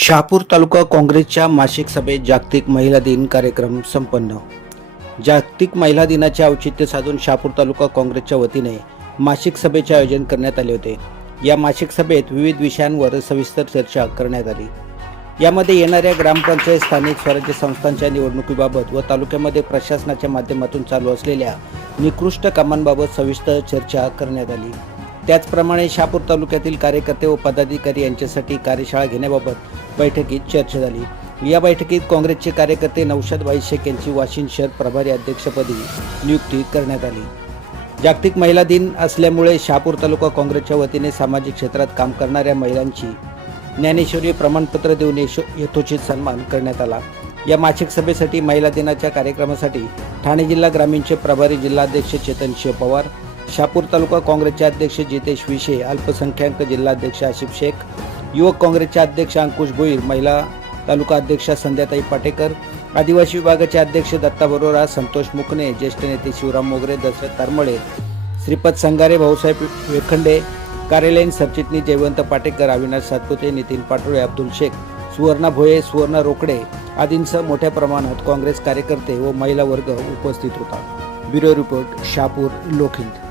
शहापूर तालुका काँग्रेसच्या मासिक सभेत जागतिक महिला दिन कार्यक्रम संपन्न। जागतिक महिला दिनाचे औचित्य साधून शहापूर तालुका काँग्रेसच्या वतीने मासिक सभेचे आयोजन करण्यात आले होते। या मासिक सभेत विविध विषयांवर सविस्तर चर्चा करण्यात आली। यामध्ये येणाऱ्या ग्रामपंचायत स्थानिक स्वराज्य संस्थांच्या निवडणुकीबाबत व तालुक्यामध्ये प्रशासनाच्या माध्यमातून चालू असलेल्या निकृष्ट कामांबाबत सविस्तर चर्चा करण्यात आली। त्याचप्रमाणे शहापूर तालुक्यातील कार्यकर्ते व पदाधिकारी यांच्यासाठी कार्यशाळा घेण्याबाबत बैठकीत चर्चा झाली। या बैठकीत काँग्रेसचे कार्यकर्ते नौशादबाई शेख यांची वाशिम शहर प्रभारी अध्यक्षपदी नियुक्ती करण्यात आली। जागतिक महिला दिन असल्यामुळे शहापूर तालुका काँग्रेसच्या वतीने सामाजिक क्षेत्रात काम करणाऱ्या महिलांची ज्ञानेश्वरी प्रमाणपत्र देऊन यथोचित सन्मान करण्यात आला। या मासिक सभेसाठी महिला दिनाच्या कार्यक्रमासाठी ठाणे जिल्हा ग्रामीणचे प्रभारी जिल्हाध्यक्ष चेतन शिव पवार, शहापूर तालुका काँग्रेसचे अध्यक्ष जितेश विशे, अल्पसंख्याक जिल्हाध्यक्ष आशिफ शेख, युवक काँग्रेसचे अध्यक्ष अंकुश भोईर, महिला तालुका अध्यक्षा संध्याताई पाटेकर, आदिवासी विभागाचे अध्यक्ष दत्ता बरोरा, संतोष मुकणे, ज्येष्ठ नेते शिवराम मोगरे, दशरथ तारमळे, श्रीपद संगारे, भाऊसाहेब वेखंडे, कार्यालयीन सरचिटणीस जयवंत पाटेकर, अविनाश सातपुते, नितीन पाटोळे, अब्दुल शेख, सुवर्णा भोये, सुवर्णा रोकडे आदींसह मोठ्या प्रमाणात काँग्रेस कार्यकर्ते व महिला वर्ग उपस्थित होता। ब्युरो रिपोर्ट, शहापूर लोकहित।